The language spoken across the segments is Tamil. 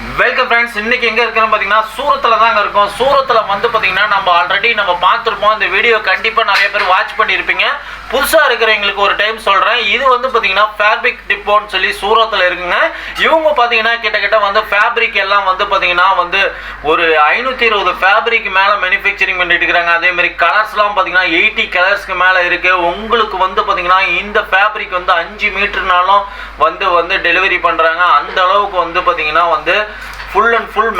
Welcome friends. இன்னைக்கு எங்க இருக்கிறோம் பாத்தீங்கன்னா சூரத்ல தாங்க இருக்கோம். சூரத்ல வந்து பாத்தீங்கன்னா நம்ம ஆல்ரெடி பார்த்துருப்போம். இந்த வீடியோ கண்டிப்பா நிறைய பேர் வாட்ச் பண்ணியிருப்பீங்க. புதுசா இருக்கிறவங்களுக்கு ஒரு டைம் சொல்றேன். இது வந்து பாத்தீங்கன்னா ஃபேப்ரிக் டிப்போன்னு சொல்லி சூரத்ல இருக்குங்க. இவங்க பாத்தீங்கன்னா கிட்ட ஃபேப்ரிக் எல்லாம் வந்து பாத்தீங்கன்னா ஒரு 520 ஃபேப்ரிக் மேல மேனுஃபேக்சரிங் பண்ணிட்டு இருக்காங்க. அதே மாதிரி கலர்ஸ்லாம் பாத்தீங்கன்னா 80 கலர்ஸ்க்கு மேல இருக்கு. உங்களுக்கு வந்து பாத்தீங்கன்னா இந்த ஃபேப்ரிக் 5 மீட்டர்னாலும் டெலிவரி பண்றாங்க. அந்த அளவுக்கு பாத்தீங்கன்னா ஃபுல் அண்ட் ஃபுல்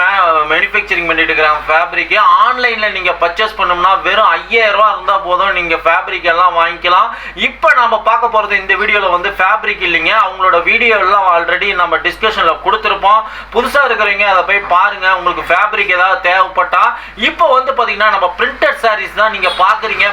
மேனுஃபேக்சரிங் பண்ணிட்டு இருக்காங்க. ஃபேப்ரிக் ஆன்லைன்ல நீங்க பர்ச்சேஸ் பண்ணோம்னா வெறும் 5000 ரூபாய் இருந்தா போதும், நீங்க ஃபேப்ரிக் எல்லாம் வாங்கிக்கலாம். இப்போ நம்ம பார்க்க போறது இந்த வீடியோல ஃபேப்ரிக் இல்லைங்க, அவங்களோட வீடியோ எல்லாம் ஆல்ரெடி நம்ம டிஸ்கஷன்ல கொடுத்துருப்போம். புதுசா இருக்கிறவங்க அதை போய் பாருங்க. உங்களுக்கு ஃபேப்ரிக் ஏதாவது தேவைப்பட்டா இப்போ பாத்தீங்கன்னா நம்ம பிரிண்டட் சாரீஸ் தான் நீங்க பாக்குறீங்க.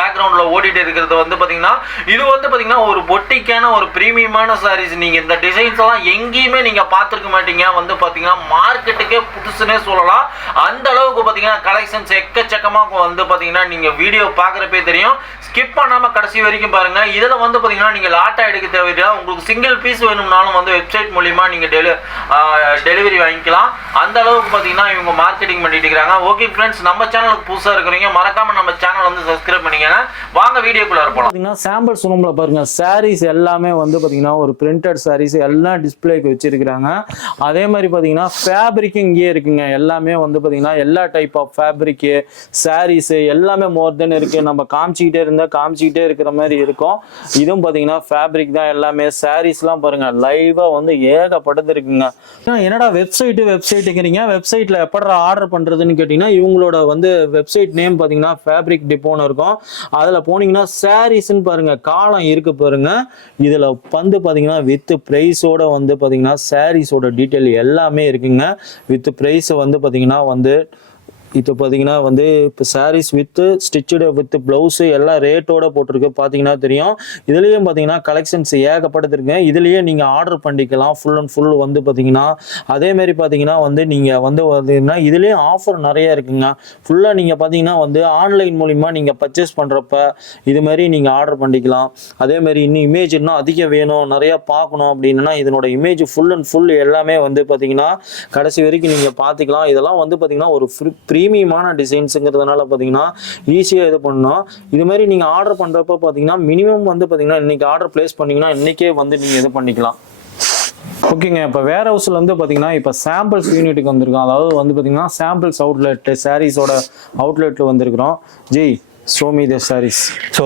பேக்ரவுண்ட்ல ஓடிட்டு இருக்கிறது பாத்தீங்கன்னா இது பாத்தீங்கன்னா ஒரு பொட்டிக்கான ஒரு பிரீமியமான சாரீஸ். நீங்க இந்த டிசைன்ஸ் எல்லாம் எங்கேயுமே நீங்க பார்த்திருக்க மாட்டீங்க. பாத்தீங்கன்னா மார்க்கெட்டுக்கே புதுசுனே சொல்லலாம். அந்த அளவுக்கு பாத்தீங்கன்னா கலெக்ஷன்ஸ் எக்கச்சக்கமா பாத்தீங்கன்னா நீங்க வீடியோ பாக்குறப்பே தெரியும். ஸ்கிப் பண்ணாம கடைசி வரைக்கும் பாருங்க. இதுல பாத்தீங்கன்னா நீங்க லாட்டா எடுக்க தேவையில்லை. உங்களுக்கு சிங்கிள் பீஸ் வேணும்னாலும் வெப்சைட் மூலியமா நீங்க டெலிவரி வாங்கிக்கலாம். அந்த அளவுக்கு பாத்தீங்கன்னா இவங்க மார்க்கெட்டிங் பண்ணிட்டு இருக்காங்க. ஓகே ஃப்ரெண்ட்ஸ், நம்ம சேனலுக்கு புதுசா இருக்கிறீங்க மறக்காம நம்ம சேனல் சப்ஸ்கிரைப் பண்ணிக்கங்க. வாங்க வீடியோக்குள்ள போலாம். பாத்தீங்கன்னா சாம்பிள்ஸ் ரூம்ல பாருங்க, சாரீஸ் எல்லாமே பாத்தீங்கன்னா ஒரு பிரிண்டட் சாரீஸ் எல்லாம் டிஸ்பிளேக்கு வச்சிருக்காங்க. அதே மாதிரி பாத்தீங்கன்னா ஃபேப்ரிக் இங்கே இருக்குங்க. எல்லாமே பாத்தீங்கன்னா எல்லா டைப் ஆஃப் ஃபேப்ரிக் சாரீஸ் எல்லாமே மோர் தென் இருக்கு. நம்ம காமிச்சிக்கிட்டே இருக்கிற மாதிரி இருக்கும். இதுவும் பாத்தீங்கன்னா ஃபேப்ரிக் தான் எல்லாமே. சாரீஸ்லாம் பாருங்க லைவா ஏகப்பட்டது இருக்குங்க. என்னடா வெப்சைட்டுங்கிறீங்க, வெப்சைட்ல எப்படா ஆர்டர் பண்றதுன்னு கேட்டீங்கன்னா இவங்களோட வெப்சைட் நேம் பாத்தீங்கன்னா ஃபேப்ரிக் டிப்போன்னு இருக்கும். அதுல போனீங்கன்னா சாரீஸ்ன்னு பாருங்க காலம் இருக்கு பாருங்க. இதுல பாத்தீங்கன்னா வித் பிரைஸோட பாத்தீங்கன்னா சாரீஸோட டீட்டெயில் எல்லாமே இருக்குங்க. வித் பிரைஸ் பாத்தீங்கன்னா இப்போ பார்த்தீங்கன்னா இப்போ sarees with stitched with blouse எல்லாம் ரேட்டோட போட்டிருக்கு. பார்த்தீங்கன்னா தெரியும். இதுலேயும் பார்த்தீங்கன்னா கலெக்ஷன்ஸ் ஏகப்பட்டதுருங்க. இதுலேயே நீங்கள் ஆர்டர் பண்ணிக்கலாம் ஃபுல் அண்ட் ஃபுல் பார்த்தீங்கன்னா. அதேமாரி பார்த்தீங்கன்னா நீங்கள் பார்த்தீங்கன்னா இதுலேயும் ஆஃபர் நிறைய இருக்குங்க. ஃபுல்லாக நீங்கள் பார்த்தீங்கன்னா ஆன்லைன் மூலிமா நீங்கள் பர்ச்சேஸ் பண்ணுறப்ப இது மாதிரி நீங்கள் ஆர்டர் பண்ணிக்கலாம். அதேமாதிரி இன்னும் இமேஜ் இன்னும் அதிகம் வேணும், நிறையா பார்க்கணும் அப்படின்னா இதனோட இமேஜ் ஃபுல் அண்ட் ஃபுல் எல்லாமே பார்த்தீங்கன்னா கடைசி வரைக்கும் நீங்கள் பார்த்துக்கலாம். இதெல்லாம் பார்த்தீங்கன்னா ஒரு பிரீமியமான டிசைன்ஸுங்கிறதுனால பார்த்தீங்கன்னா ஈஸியாக இது பண்ணணும். இது மாதிரி நீங்கள் ஆர்டர் பண்ணுறப்ப பார்த்தீங்கன்னா மினிமம் பார்த்தீங்கன்னா இன்னைக்கு ஆர்டர் பிளேஸ் பண்ணிங்கன்னா இன்றைக்கே நீங்கள் இது பண்ணிக்கலாம். ஓகேங்க. இப்போ வேர் ஹவுஸில் பார்த்தீங்கன்னா இப்போ சாம்பிள்ஸ் யூனிட்டுக்கு வந்திருக்கோம். அதாவது பார்த்தீங்கன்னா சாம்பிள்ஸ் அவுட்லெட் சாரீஸோட அவுட்லெட்டில் வந்திருக்கிறோம். Show me the sarees. So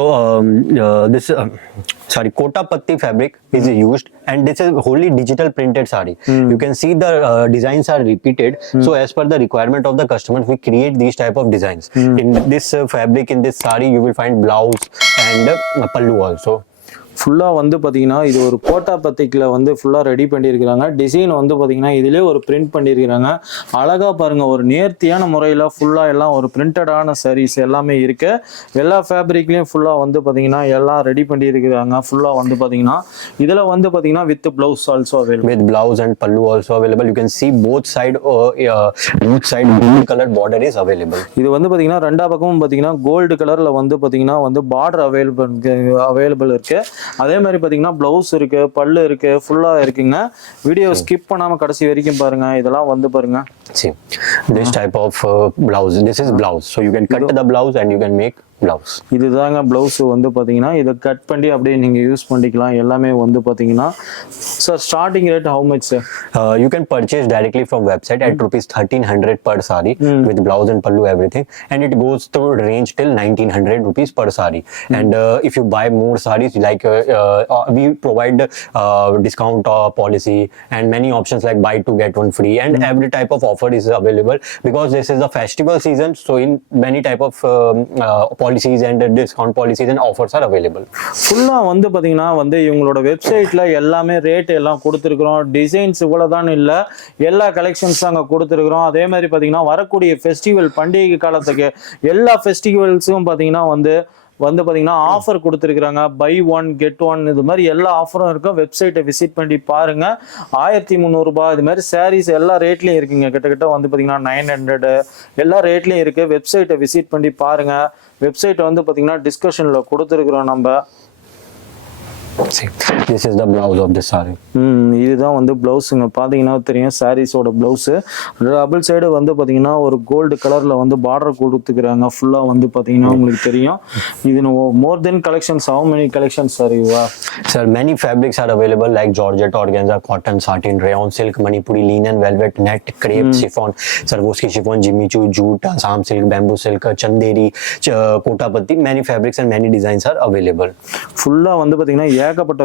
Kota Patti fabric is used, and this is wholly digital printed saree. You can see the designs are repeated. So as per the requirement of the customers, we create these type of designs. In this fabric, in this saree, you will find blouse and pallu also. ஃபுல்லாக பார்த்தீங்கன்னா இது ஒரு கோட்டா பத்திக்கில் ஃபுல்லாக ரெடி பண்ணியிருக்கிறாங்க. டிசைன் பார்த்தீங்கன்னா இதிலே ஒரு பிரிண்ட் பண்ணியிருக்கிறாங்க. அழகாக பாருங்கள், ஒரு நேர்த்தியான முறையில் ஃபுல்லாக எல்லாம் ஒரு பிரிண்டடான சாரீஸ் எல்லாமே இருக்கு. எல்லா ஃபேப்ரிக்லேயும் ஃபுல்லாக பார்த்தீங்கன்னா எல்லாம் ரெடி பண்ணியிருக்கிறாங்க. ஃபுல்லாக பார்த்தீங்கன்னா இதில் பார்த்தீங்கன்னா with blouse also available. With blouse and pallu also available. You can see both side gold color border is available. இது பார்த்தீங்கன்னா ரெண்டா பக்கமும் பார்த்தீங்கன்னா கோல்டு கலரில் பார்த்தீங்கன்னா பார்டர் அவைலபிள் இருக்கு. அதே மாதிரி பாத்தீங்கன்னா பிளவுஸ் இருக்கு, பல்லு இருக்கு, ஃபுல்லா இருக்குங்க. வீடியோ ஸ்கிப் பண்ணாம கடைசி வரைக்கும் பாருங்க. இதெல்லாம் பாருங்க. See this type of blouse. This is blouse, so you can cut the blouse and you can make blouse. இதுதாங்க பிளவுஸ் பாத்தீங்கன்னா இதை கட் பண்ணி அப்படியே நீங்க யூஸ் பண்ணிக்கலாம். எல்லாமே பாத்தீங்கன்னா sir starting rate how much sir? You can purchase directly from website at rupees 1300 per saree with blouse and pallu everything, and it goes to range till 1900 rupees per saree. And if you buy more sarees, like we provide discount policy and many options like buy two get one free, and every type of offer is available because this is a festival season. So in many type of policies and discount policies and offers are available. ஃபுல்லா பாத்தீங்கன்னா இவங்களோட வெப்சைட்ல எல்லாமே ரேட் எல்லாம் கொடுத்துருக்கிறோம். டிசைன்ஸ் இவ்வளவுதான் இல்ல, எல்லா கலெக்ஷன்ஸ் அங்க கொடுத்துருக்கிறோம். அதே மாதிரி பாத்தீங்கன்னா வரக்கூடிய ஃபெஸ்டிவல் பண்டிகை காலத்துக்கு எல்லா ஃபெஸ்டிவல்ஸும் பாத்தீங்கன்னா பாத்தீங்கன்னா ஆஃபர் கொடுத்துருக்காங்க. பை ஒன் கெட் ஒன் இது மாதிரி எல்லா ஆஃபரும் இருக்கும். வெப்சைட்டை விசிட் பண்ணி பாருங்க. 1300 ரூபாய் இது மாதிரி சாரீஸ் எல்லா ரேட்லயும் இருக்குங்க. கிட்டத்தட்ட பாத்தீங்கன்னா 900 எல்லா ரேட்லயும் இருக்கு. வெப்சைட்டை விசிட் பண்ணி பாருங்க. வெப்சைட் பாத்தீங்கன்னா டிஸ்கஷன்ல கொடுத்துருக்குறோம் நம்ம. See, this is the blouse of this saree. இதுதான் வந்து பிளவுஸுங்க. பார்த்தீங்கன்னா தெரியும் சாரீஸோட பிளவுஸு. டபுள் சைடு வந்து பார்த்தீங்கன்னா ஒரு கோல்டு கலரில் வந்து பார்டர் கொடுத்துக்கிறாங்க. ஃபுல்லாக வந்து பார்த்தீங்கன்னா உங்களுக்கு தெரியும். இது more then collections. How many collections sir you are? Sir, many fabrics are available like georgette, organza, cotton, satin, rayon, silk, manipuri, linen, velvet, net, crepe, chiffon, sarvoski chiffon, jimmy choo, jute, assam silk, bamboo silk, chanderi, kotapatti. Many fabrics and many designs are available. ஃபுல்லாக வந்து பார்த்தீங்கன்னா ஏகப்பட்ட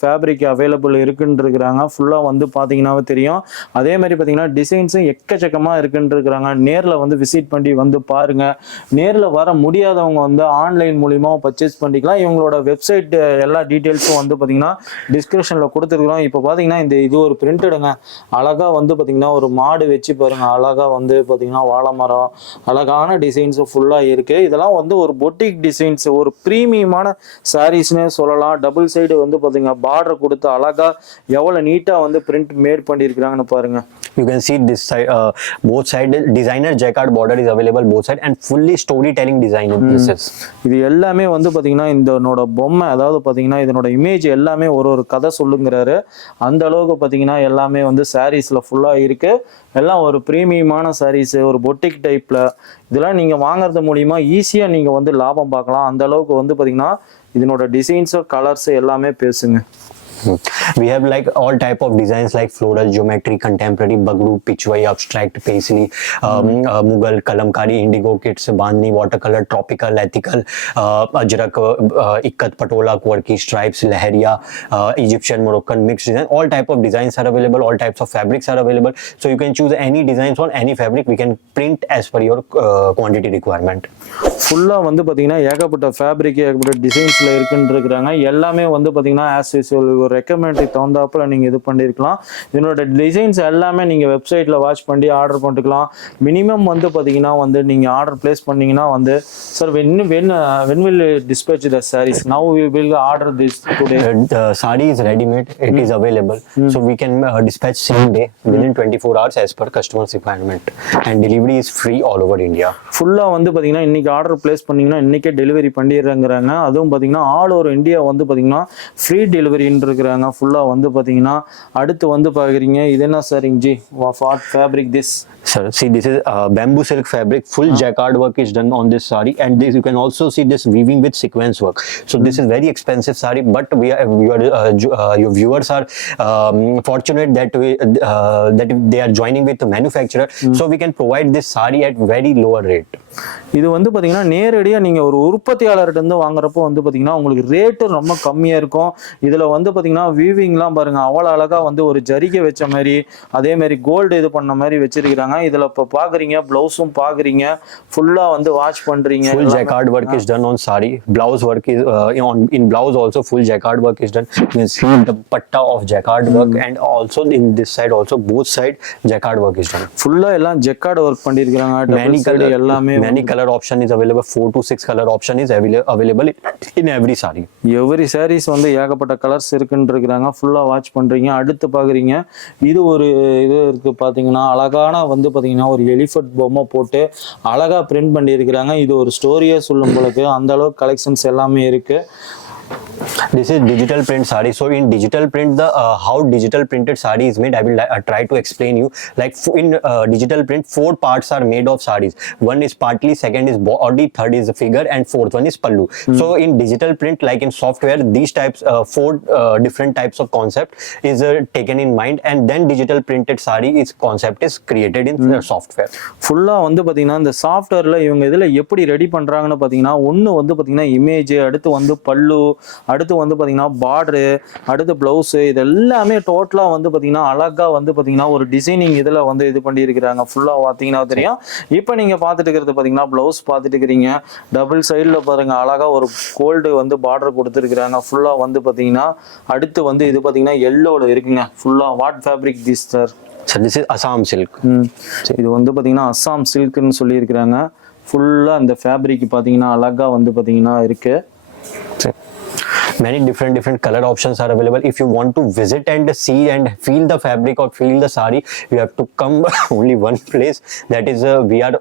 ஃபேப்ரிக் அவைலபிள் இருக்குன்னு இருக்கிறாங்க. ஃபுல்லாக வந்து பார்த்தீங்கன்னாவே தெரியும். அதே மாதிரி பார்த்தீங்கன்னா டிசைன்ஸும் எக்கச்சக்கமாக இருக்குன்னு இருக்கிறாங்க. நேரில் வந்து விசிட் பண்ணி வந்து பாருங்கள். நேரில் வர முடியாதவங்க வந்து ஆன்லைன் மூலிமா பர்ச்சேஸ் பண்ணிக்கலாம். இவங்களோட வெப்சைட் எல்லா டீட்டெயில்ஸும் வந்து பார்த்தீங்கன்னா டிஸ்கிரிப்ஷனில் கொடுத்துருக்குறோம். இப்போ பார்த்தீங்கன்னா இது ஒரு பிரிண்டடுங்க. அழகாக வந்து பார்த்தீங்கன்னா ஒரு மாடு வச்சு பாருங்கள். அழகாக வந்து பார்த்தீங்கன்னா வாழை மரம், அழகான டிசைன்ஸும் ஃபுல்லாக இருக்குது. இதெல்லாம் வந்து ஒரு பொட்டிக் டிசைன்ஸ், ஒரு ப்ரீமியமான சாரீஸ்னே சொல்லலாம். டபுள் சைடு வந்து பார்த்தீங்கன்னா பார்டர் கொடுத்து அழகாக எவ்வளோ நீட்டாக வந்து பிரிண்ட் மேட் பண்ணியிருக்கிறாங்கன்னு பாருங்க. You can see this side, both side designer jacquard border is available both side and fully storytelling design in pieces. இது எல்லாமே வந்து பார்த்தீங்கன்னா இதனோட பொம்மை, அதாவது பார்த்தீங்கன்னா இதனோட இமேஜ் எல்லாமே ஒரு கதை சொல்லுங்கிறாரு. அந்த அளவுக்கு பார்த்தீங்கன்னா எல்லாமே வந்து சாரீஸில் ஃபுல்லாக இருக்கு. எல்லாம் ஒரு ப்ரீமியமான சாரீஸ், ஒரு பொட்டிக் டைப்பில். இதெல்லாம் நீங்கள் வாங்குறது மூலிமா ஈஸியாக நீங்கள் வந்து லாபம் பார்க்கலாம். அந்த அளவுக்கு வந்து பார்த்தீங்கன்னா இதனோட டிசைன்ஸு, கலர்ஸு எல்லாமே பேசுங்க. We have like all type of designs like floral, geometry, contemporary, bagru, pichwai, abstract, paisley, mughal, kalamkari, indigo kits, bandhni, watercolor, tropical, ethical, ajrak, ikkat, patola, quirky, stripes, lahariya, Egyptian, Moroccan, mixed design. All type of designs are available. All types of fabrics are available. So you can choose any designs on any fabric. We can print as per your quantity requirement. ஃபுல்லாக வந்து பார்த்தீங்கன்னா ஏகப்பட்ட ஃபேப்ரிக், ஏகப்பட்ட டிசைன்ஸில் இருக்குன்னு இருக்கிறாங்க. எல்லாமே வந்து பார்த்தீங்கன்னா ஆஸ் யூஸ்வல் ஒரு ரெக்கமெண்டரி தகுந்தாப்புல நீங்கள் இது பண்ணியிருக்கலாம். இதனோட டிசைன்ஸ் எல்லாமே நீங்கள் வெப்சைட்டில் வாட்ச் பண்ணி ஆர்டர் பண்ணிக்கலாம். மினிமம் வந்து பார்த்தீங்கன்னா வந்து நீங்கள் ஆர்டர் பிளேஸ் பண்ணிங்கன்னா வந்து sir when will dispatch the sarees? Now we will order this today. The saree is ready made. It is available. So we can dispatch same day within 24 hours as per customer's requirement. And delivery is free all over India. ஃபுல்லாக வந்து பார்த்தீங்கன்னா இன்னைக்கு ஆர்டர் பிளேஸ் பண்ணிங்கன்னா இன்றைக்கே டெலிவரி பண்ணிடுறாங்கிறாங்க. அதுவும் பார்த்தீங்கன்னா ஆல் ஓவர் இந்தியா வந்து பார்த்தீங்கன்னா ஃப்ரீ டெலிவரின்னு இருக்கிறாங்க. ஃபுல்லாக வந்து பார்த்தீங்கன்னா அடுத்து வந்து பார்க்குறீங்க. இது என்ன sir G what fabric this? Sir, see this is bamboo silk fabric. Full jacquard work is done on this saree, and this you can also see this weaving with sequence work. So this is very expensive saree, but your viewers are fortunate that they are joining with the manufacturer, so we can provide this saree at very lower rate. இது வந்து பார்த்தீங்கன்னா நேரடியாக நீங்கள் ஒரு உற்பத்தியாளர்கிட்ட வாங்குறப்போ வந்து பார்த்தீங்கன்னா உங்களுக்கு ரேட்டு ரொம்ப கம்மியாக இருக்கும். இதில் வந்து பார்த்தீங்கன்னா வீவிங்லாம் பாருங்க, அவ்வளோ அழகாக வந்து ஒரு ஜரிகை வச்ச மாதிரி, அதே மாதிரி கோல்டு இது பண்ண மாதிரி வச்சிருக்கிறாங்க. இதில் இப்போ பார்க்குறீங்க, ப்ளவுஸும் பார்க்குறீங்க, ஃபுல்லாக வந்து வாட்ச் பண்ணுறீங்க. Full jacquard work is done on saree. Blouse work is in blouse also full jacquard work is done. You can see the patta of jacquard work, and also in this side also both side jacquard work is done. ஃபுல்லாக எல்லாம் ஜெக்கார்டு ஒர்க் பண்ணியிருக்கிறாங்க. எல்லாமே many color option is available. 4 to 6 color option is available in every saree. Every sarees வந்து ஏகப்பட்ட கலர்ஸ் இருக்குன்னு இருக்கிறாங்க. ஃபுல்லாக வாட்ச் பண்ணுறீங்க. அடுத்து பார்க்குறீங்க, இது ஒரு இது இருக்குது பார்த்தீங்கன்னா அழகான வந்து பார்த்தீங்கன்னா ஒரு எலிஃபண்ட் பொம்மை போட்டு அழகாக பிரிண்ட் பண்ணியிருக்கிறாங்க. இது ஒரு ஸ்டோரியே சொல்லும் பொழுது அந்த அளவுக்கு கலெக்ஷன்ஸ் எல்லாமே இருக்குது. This is digital print saree. So in digital print, the how digital printed saree is made, I will try to explain you. Like in digital print, 4 parts are made of sarees. One is partly, second is body, third is figure, and fourth one is pallu. So in digital print, like in software, these types 4 different types of concept is taken in mind, and then digital printed saree is concept is created in the software. ஃபுல்லாக வந்து பார்த்தீங்கன்னா இந்த சாஃப்ட்வேரில் இவங்க இதில் எப்படி ரெடி பண்ணுறாங்கன்னு பார்த்தீங்கன்னா, ஒன்று வந்து பார்த்தீங்கன்னா இமேஜ், அடுத்து வந்து பல்லு, அடுத்து வந்து பார்த்தீங்கன்னா பார்டரு, அடுத்து ப்ளவுஸு, இது எல்லாமே டோட்டலாக வந்து பார்த்தீங்கன்னா அழகாக வந்து பார்த்தீங்கன்னா ஒரு டிசைனிங் இதில் வந்து இது பண்ணியிருக்கிறாங்க. ஃபுல்லாக பார்த்தீங்கன்னா தெரியும். இப்போ நீங்கள் பார்த்துட்டு இருக்கிறது பார்த்தீங்கன்னா ப்ளவுஸ் பார்த்துட்டு இருக்கிறீங்க. டபுள் சைடில் பாருங்கள் அழகாக ஒரு கோல்டு வந்து பார்டர் கொடுத்துருக்குறாங்க. ஃபுல்லாக வந்து பார்த்தீங்கன்னா அடுத்து வந்து இது பார்த்தீங்கன்னா எல்லோவில் இருக்குங்க. ஃபுல்லாக what fabric this sir? So this is Assam silk. இது வந்து பார்த்தீங்கன்னா அஸ்ஸாம் சில்க்குன்னு சொல்லியிருக்கிறாங்க. ஃபுல்லாக அந்த ஃபேப்ரிக் பார்த்தீங்கன்னா அழகாக வந்து பார்த்தீங்கன்னா இருக்குது. Many different color options are available. If you want to visit and see and feel the fabric or feel the sari, you have to come only one place. That is we are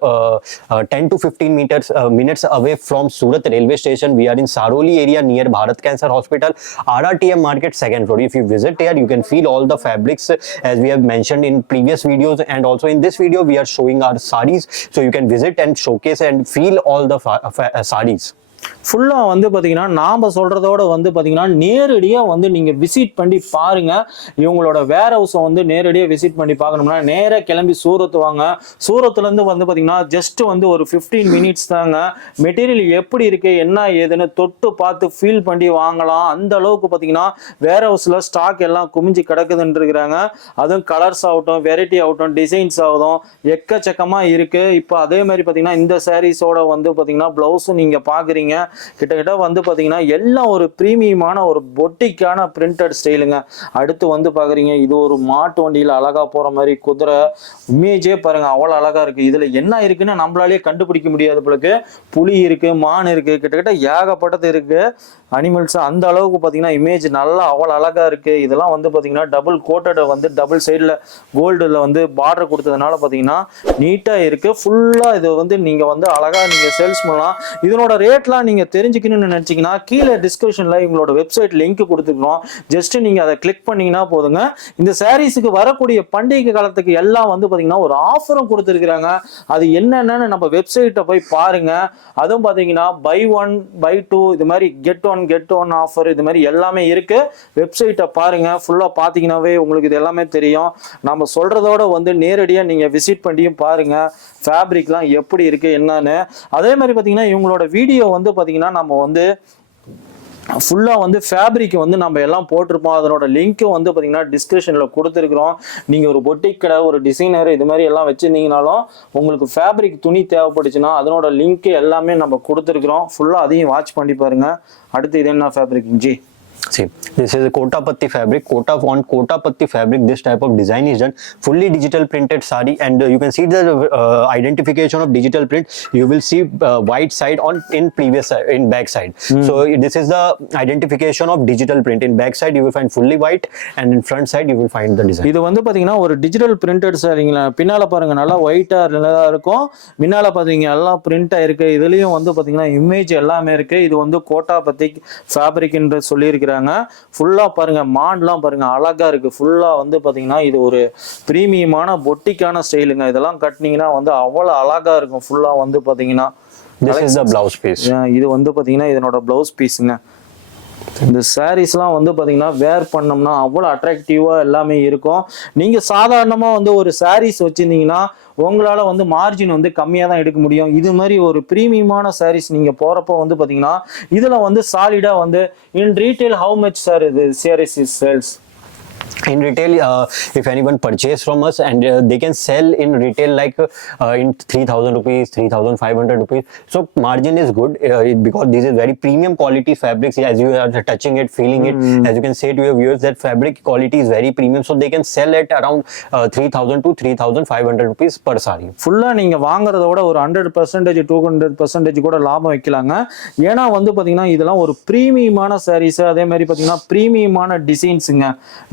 10 to 15 minutes away from Surat railway station. We are in Saroli area near Bharat Cancer Hospital, RRTM Market, second floor. If you visit here, you can feel all the fabrics as we have mentioned in previous videos, and also in this video we are showing our sarees, so you can visit and showcase and feel all the sarees. ஃபுல்லா வந்து பாத்தீங்கன்னா நாம சொல்றதோட வந்து பாத்தீங்கன்னா நேரடியா வந்து நீங்க விசிட் பண்ணி பாருங்க. இவங்களோட வேர் ஹவுஸை வந்து நேரடியா விசிட் பண்ணி பார்க்கணும்னா நேரா கிளம்பி சூரத் வாங்க. சூரத்ல இருந்து வந்து பாத்தீங்கன்னா ஜஸ்ட் வந்து ஒரு 15 மினிட்ஸ் தாங்க. மெட்டீரியல் எப்படி இருக்கு என்ன ஏதுன்னு தொட்டு பார்த்து ஃபீல் பண்ணி வாங்கலாம். அந்த அளவுக்கு பாத்தீங்கன்னா வேர் ஹவுஸ்ல ஸ்டாக் எல்லாம் குமிஞ்சு கிடக்குதுன்னு இருக்கிறாங்க. அதுவும் கலர்ஸ் ஆகட்டும், வெரைட்டி ஆகட்டும், டிசைன்ஸ் ஆகட்டும் எக்கச்சக்கமா இருக்கு. இப்போ அதே மாதிரி பாத்தீங்கன்னா இந்த சாரீஸோட வந்து பாத்தீங்கன்னா பிளவுஸும் நீங்க பாக்குறீங்க. கிட்டத்தட்ட வந்து பாத்தீங்கன்னா எல்லாம் ஒரு பிரீமியமான ஒரு பொட்டிக்கான பிரிண்டட் ஸ்டைலுங்க. அடுத்து வந்து பாக்குறீங்க இது ஒரு மாட்டு வண்டியில அழகா போற மாதிரி குதிரை இமேஜே பாருங்க, அவ்வளவு அழகா இருக்கு. இதுல என்ன இருக்குன்னு நம்மளாலே கண்டுபிடிக்க முடியாது. உங்களுக்கு புலி இருக்கு, மான் இருக்கு, கிட்டத்தட்ட ஏகப்பட்டது இருக்கு அனிமல்ஸ். அந்த அளவுக்கு பாத்தீங்கன்னா இமேஜ் நல்லா அவ்வளவு அழகா இருக்கு. இதெல்லாம் வந்து பாத்தீங்கன்னா டபுள் கோட்டட் வந்து டபுள் சைடுல கோல்டுல வந்து பார்டர் கொடுத்ததுனால பாத்தீங்கன்னா நீட்டா இருக்கு. ஃபுல்லா இது வந்து நீங்க வந்து அழகா நீங்க சேல்ஸ் பண்ணலாம். இதனோட ரேட்லாம் நீங்க தெரிஞ்சுக்கணும்னு நினைச்சீங்கன்னா கீழே டிஸ்கிரிப்ஷன்ல இவங்களோட வெப்சைட் லிங்க் கொடுத்துருக்கோம். ஜஸ்ட் நீங்க அதை கிளிக் பண்ணீங்கன்னா போதுங்க. இந்த சாரீஸுக்கு வரக்கூடிய பண்டிகை காலத்துக்கு எல்லாம் வந்து பாத்தீங்கன்னா ஒரு ஆஃபரும் கொடுத்துருக்காங்க. அது என்னென்னு நம்ம வெப்சைட்டை போய் பாருங்க. அதுவும் பாத்தீங்கன்னா பை 1 பை 2 இது மாதிரி கெட் ஒன் ஆஃபர் இது மாதிரி எல்லாமே இருக்கு. வெப்சைட்டை பாருங்க. ஃபுல்லா பாத்தீங்கன்னாவே உங்களுக்கு இது எல்லாமே தெரியும். நம்ம சொல்றதோட வந்து நேரடியா நீங்க விசிட் பண்ணியும் பாருங்க ஃபேப்ரிக்லாம் எப்படி இருக்கு என்னன்னு. அதே மாதிரி பாத்தீங்கன்னா இவங்களோட வீடியோ வந்து பாத்தீங்கன்னா நம்ம வந்து ஃபுல்லா வந்து ஃபேப்ரிக் வந்து நம்ம எல்லாம் போட்டிருப்போம். அதனோட லிங்க்கும் வந்து பாத்தீங்கன்னா டிஸ்கிரிப்ஷன்ல கொடுத்துருக்கிறோம். நீங்க ஒரு பொட்டிக் கடை, ஒரு டிசைனர் இது மாதிரி எல்லாம் வச்சிருந்தீங்கனாலும் உங்களுக்கு ஃபேப்ரிக் துணி தேவைப்படுச்சுன்னா அதனோட லிங்க் எல்லாமே நம்ம கொடுத்துருக்கிறோம். ஃபுல்லா அதையும் வாட்ச் பண்ணி பாருங்க. அடுத்து இது என்ன fabric G? See, this is a kota patti fabric. Kota patti fabric. This type of design is done fully digital printed sari, and you can see the identification of digital print. You will see white side in back side. So this is the identification of digital print. In back side you will find fully white, and in front side you will find the design. இது வந்து பாத்தீங்கன்னா ஒரு டிஜிட்டல் பிரிண்டட் சாரிங்களா. பின்னால பாருங்க நல்லா ஒயிட்டா இருக்கும், முன்னால பாத்தீங்க எல்லாம் பிரிண்ட் ஆயிருக்கு. இதுலயும் வந்து பாத்தீங்கன்னா இமேஜ் எல்லாமே இருக்கு. இது வந்து கோட்டா பத்தி ஃபேப்ரிக் என்று சொல்லியிருக்கிறாங்க. ஃபுல்லா பாருங்க மான்லாம் பாருங்க அழகா இருக்கு. ஃபுல்லா வந்து பாத்தீங்கன்னா இது ஒரு பிரீமியமான பொட்டிக்கான ஸ்டைலுங்க. இதெல்லாம் கட்டினீங்கன்னா வந்து அவ்வளவு அழகா இருக்கும். ஃபுல்லா வந்து பாத்தீங்கன்னா this is the blouse piece. இது வந்து பாத்தீங்கன்னா இதனோட பிளவுஸ் பீஸுங்க. இந்த சாரீஸ்லாம் வந்து பாத்தீங்கன்னா வேர் பண்ணோம்னா அவ்வளவு அட்ராக்டிவா எல்லாமே இருக்கும். நீங்க சாதாரணமா வந்து ஒரு சாரீஸ் வச்சிருந்தீங்கன்னா உங்களால வந்து மார்ஜின் வந்து கம்மியா தான் எடுக்க முடியும். இது மாதிரி ஒரு பிரீமியமான சாரீஸ் நீங்க போறப்போ வந்து பாத்தீங்கன்னா இதுல வந்து சாலிடா வந்து in retail how much sir இது saris is sales? In retail, if anyone purchase from us, and they can sell in retail like in 3,000 rupees, 3,500 rupees. So margin is good because this is very premium quality fabrics. As you are touching it, feeling it, as you can say to your viewers that fabric quality is very premium. So they can sell at around 3,000 to 3,500 rupees per saree. ஃபுல்லா நீங்க வாங்குறத விட ஒரு 100% 200% கூட லாபம் வைக்கலாங்க. ஏன்னா வந்து பாத்தீங்கன்னா இதெல்லாம் ஒரு பிரீமியமான சாரீஸ். அதே மாதிரி பாத்தீங்கன்னா பிரீமியமான டிசைன்ஸுங்க.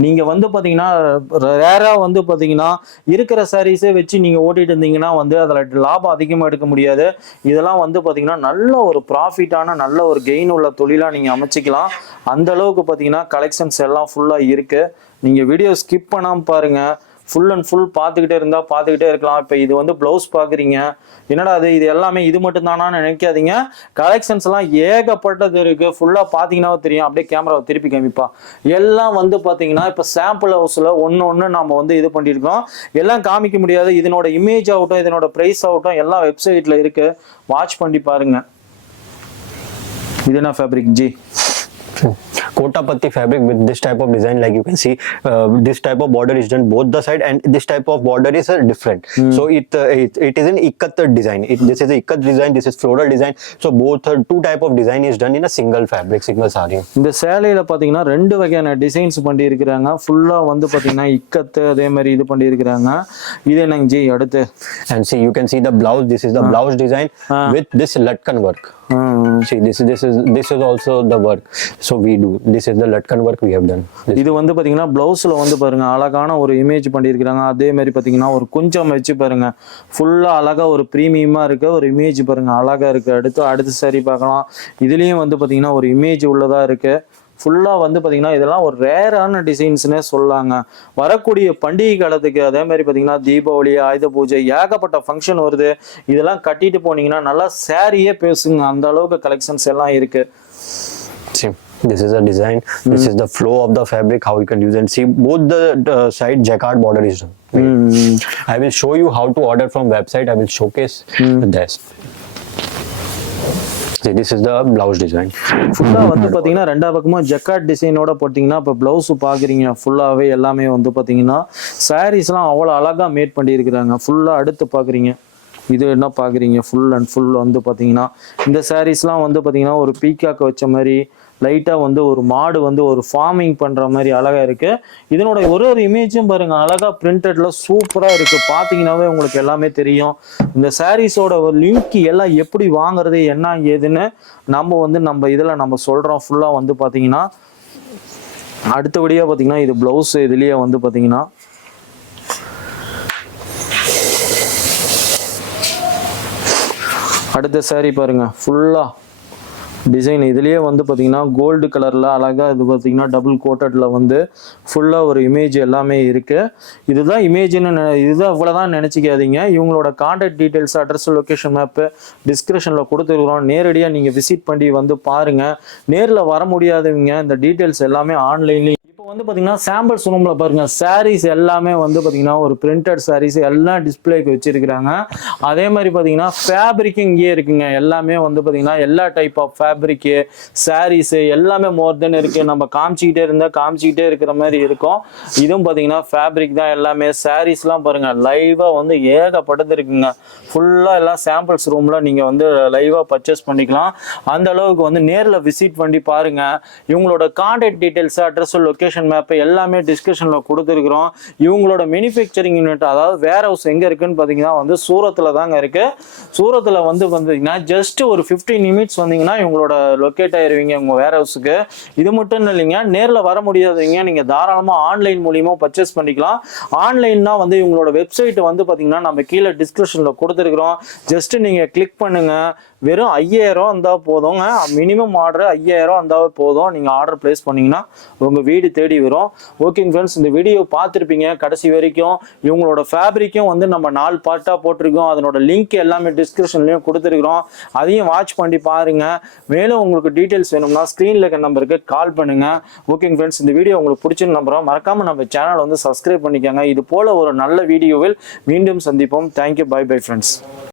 நீங்க வந்து பாத்தீங்கன்னா ரேரா வந்து பாத்தீங்கன்னா இருக்கிற சாரீஸே வச்சு நீங்க ஓட்டிட்டு இருந்தீங்கன்னா வந்து அதுல லாபம் அதிகமா எடுக்க முடியாது. இதெல்லாம் வந்து பாத்தீங்கன்னா நல்ல ஒரு ப்ராஃபிட்டான நல்ல ஒரு கெயின் உள்ள தொழிலா நீங்க அமைச்சிக்கலாம். அந்த அளவுக்கு பாத்தீங்கன்னா கலெக்ஷன்ஸ் எல்லாம் ஃபுல்லா இருக்கு. நீங்க வீடியோ ஸ்கிப் பண்ணாம பாருங்க. ஃபுல் அண்ட் ஃபுல் பார்த்துக்கிட்டே இருந்தா பார்த்துக்கிட்டே இருக்கலாம். இப்போ இது வந்து பிளவுஸ் பாக்குறீங்க, என்னடா அது இது எல்லாமே இது மட்டும் தானான்னு நினைக்காதீங்க. கலெக்ஷன்ஸ் எல்லாம் ஏகப்பட்டது இருக்கு. ஃபுல்லா பாத்தீங்கன்னா தெரியும். அப்படியே கேமராவை திருப்பி காமிப்பா. எல்லாம் வந்து பாத்தீங்கன்னா இப்ப சாம்பிள் ஹவுஸ்ல ஒன்னு நம்ம வந்து இது பண்ணிருக்கோம். எல்லாம் காமிக்க முடியாது. இதனோட இமேஜ் ஆகட்டும், இதனோட பிரைஸ் ஆகட்டும் எல்லாம் வெப்சைட்ல இருக்கு. வாட்ச் பண்ணி பாருங்க. இது என்ன fabric G? Kota patti fabric with this type of design, like you can see this type of border is done both the side, and this type of border is different. So it is an ikat design. This is a ikat design, this is floral design. So both two type of design is done in a single fabric, single saree. இந்த சேலையில பாத்தீங்கன்னா ரெண்டு வகையான டிசைன்ஸ் பண்ணி இருக்கிறாங்க. ஃபுல்லா வந்து பாத்தீங்கன்னா இக்கத்து அதே மாதிரி இது பண்ணி இருக்கிறாங்க. இது என்னங்க ஜி அடுத்து? And see, you can see the blouse. This is the blouse design with this latkan work. See, this is also the work. So we do. This is the latkan work we have done. இது வந்து பாத்தீங்கன்னா பிளவுஸ்ல வந்து பாருங்க அழகான ஒரு இமேஜ் பண்ணியிருக்காங்க. அதே மாதிரி பாத்தீங்கன்னா ஒரு கொஞ்சம் வச்சு பாருங்க ஃபுல்லா அழகா ஒரு பிரீமியமா இருக்கு. ஒரு இமேஜ் பாருங்க அழகா இருக்கு. அடுத்து சரி பார்க்கலாம். இதுலயும் வந்து பாத்தீங்கன்னா ஒரு இமேஜ் உள்ளதா இருக்கு. ஃபுல்லா வந்து பாத்தீங்கன்னா இதெல்லாம் ஒரு ரேரான டிசைன்ஸ்னே சொல்லாங்க. வரக்கூடிய பண்டிகை காலத்துக்கு அதே மாதிரி பாத்தீங்கன்னா தீபாவளி, ஆயுத பூஜை, ஏகப்பட்ட ஃபங்க்ஷன் வருது. இதெல்லாம் கட்டிட்டு போனீங்கன்னா நல்லா சாரியே பேசுங்க. அந்த அளவுக்கு கலெக்ஷன்ஸ் எல்லாம் இருக்கு. See, this is a design. This is the flow of the fabric, how you can use, and see both the side jacquard border is done. I will show you how to order from website. I will showcase this. See, this is the blouse design. ஃபுல்லா வந்து பாத்தீங்கன்னா ரெண்டா பக்கமா ஜக்கார்ட் டிசைனோட போட்டீங்கன்னா இப்போ பிளவுஸ் பாக்குறீங்க ஃபுல்லாவே எல்லாமே வந்து பாத்தீங்கன்னா சாரீஸ்லாம் அவ்வளவு அழகா மேட் பண்ணி இருக்கிறாங்க. ஃபுல்லா அடுத்து பாக்குறீங்க இது என்ன பாக்குறீங்க ஃபுல் அண்ட் ஃபுல் வந்து பாத்தீங்கன்னா இந்த சாரீஸ்லாம் வந்து பாத்தீங்கன்னா ஒரு பீகாக் வச்ச மாதிரி லைட்டா வந்து ஒரு மாடு வந்து ஒரு ஃபார்மிங் பண்ற மாதிரி அழகா இருக்கு. இதனோட ஒரு இமேஜும் பாருங்க அழகா பிரிண்டட்ல சூப்பரா இருக்கு. பாத்தீங்கன்னாவே உங்களுக்கு எல்லாமே தெரியும். இந்த சாரீஸோட ஒரு லிங்க் எல்லாம் எப்படி வாங்குறது என்ன ஏதுன்னு நம்ம இதுல நம்ம சொல்றோம். ஃபுல்லா வந்து பாத்தீங்கன்னா அடுத்தபடியா பாத்தீங்கன்னா இது பிளவுஸ். இதுலயே வந்து பாத்தீங்கன்னா அடுத்த சாரி பாருங்க ஃபுல்லா டிசைன். இதுலயே வந்து பாத்தீங்கன்னா கோல்டு கலர்ல அழகா இது பாத்தீங்கன்னா டபுள் கோட்டட்ல வந்து ஃபுல்லா ஒரு இமேஜ் எல்லாமே இருக்கு. இதுதான் இமேஜ்னு இதுதான் இவ்வளவுதான் நினைச்சிக்காதீங்க. இவங்களோட contact details, address, location map டிஸ்கிரிப்ஷன்ல கொடுத்துருக்கிறோம். நேரடியா நீங்க விசிட் பண்ணி வந்து பாருங்க. நேர்ல வர முடியாதவங்க இந்த டீடைல்ஸ் எல்லாமே ஆன்லைன்லயும் இப்போ வந்து பாத்தீங்கன்னா சாம்பிள்ஸ் ரூம்ல பாருங்க சாரீஸ் எல்லாமே வந்து பாத்தீங்கன்னா ஒரு பிரிண்டட் சாரீஸ் எல்லாம் டிஸ்பிளேக்கு வச்சிருக்கிறாங்க. அதே மாதிரி பாத்தீங்கன்னா ஃபேப்ரிக்கும் இங்கே இருக்குங்க. எல்லாமே வந்து பாத்தீங்கன்னா எல்லா டைப் ஆஃப் ஃபேப்ரிக் சாரீஸ் எல்லாமே மோர் தென் இருக்கு. நம்ம காமிச்சிக்கிட்டே இருக்கிற மாதிரி இருக்கும். இதுவும் பாத்தீங்கன்னா ஃபேப்ரிக் தான் எல்லாமே. சாரீஸ்லாம் பாருங்க லைவா வந்து ஏகப்பட்டது இருக்குங்க. ஃபுல்லா எல்லாம் சாம்பிள்ஸ் ரூம்ல நீங்க வந்து லைவா பர்ச்சேஸ் பண்ணிக்கலாம். அந்த அளவுக்கு வந்து நேர்ல விசிட் பண்ணி பாருங்க. இவங்களோட contact details, address, location map எல்லாமே டிஸ்கிரிப்ஷன்ல கொடுத்துருக்கிறோம். இவங்களோட மேனுஃபேக்சரிங் யூனிட் அதாவது வேர் ஹவுஸ் எங்க இருக்குன்னு பாத்தீங்கன்னா வந்து சூரத்ல தாங்க இருக்கு. சூரத்ல வந்து பாத்தீங்கன்னா ஜஸ்ட் ஒரு 15 நிமிட்ஸ் வந்தீங்கன்னா இவங்களோட லொக்கேட் ஆயிருவீங்க உங்க வேர் ஹவுஸுக்கு. இது மட்டும் இல்லைங்க, நேர்ல வர முடியாதவங்க நீங்க தாராளமா ஆன்லைன் மூலியமா பர்ச்சேஸ் பண்ணிக்கலாம். ஆன்லைன்னா வந்து இவங்களோட வெப்சைட் வந்து பாத்தீங்கன்னா நம்ம கீழே டிஸ்கிரிப்ஷன்ல கொடுத்துருக்கிறோம். ஜஸ்ட் நீங்க கிளிக் பண்ணுங்க. வெறும் 5000 இருந்தா போதுங்க. மினிமம் ஆர்டர் 5000 இருந்தாவே போதும். நீங்க ஆர்டர் பிளேஸ் பண்ணீங்கன்னா உங்க வீடு தேடி வரும். ஓகேங்க ஃப்ரெண்ட்ஸ், இந்த வீடியோ பார்த்துருப்பீங்க கடைசி வரைக்கும். இவங்களோட ஃபேப்ரிக்கும் வந்து நம்ம 4 பார்ட்டா போட்டிருக்கோம். அதனோட லிங்க் எல்லாமே டிஸ்கிரிப்ஷன்லயும் கொடுத்துருக்கிறோம். அதையும் வாட்ச் பண்ணி பாருங்க. மேலும் உங்களுக்கு டீடைல்ஸ் வேணும்னா ஸ்கிரீன்ல இருக்க நம்பருக்கு கால் பண்ணுங்க. ஓகேங்க ஃப்ரெண்ட்ஸ், இந்த வீடியோ உங்களுக்கு பிடிச்சுன்னு நம்புறோம். மறக்காம நம்ம சேனல் வந்து சப்ஸ்கிரைப் பண்ணிக்கோங்க. இது போல ஒரு நல்ல வீடியோவில் மீண்டும் சந்திப்போம். தேங்க்யூ. Bye bye friends.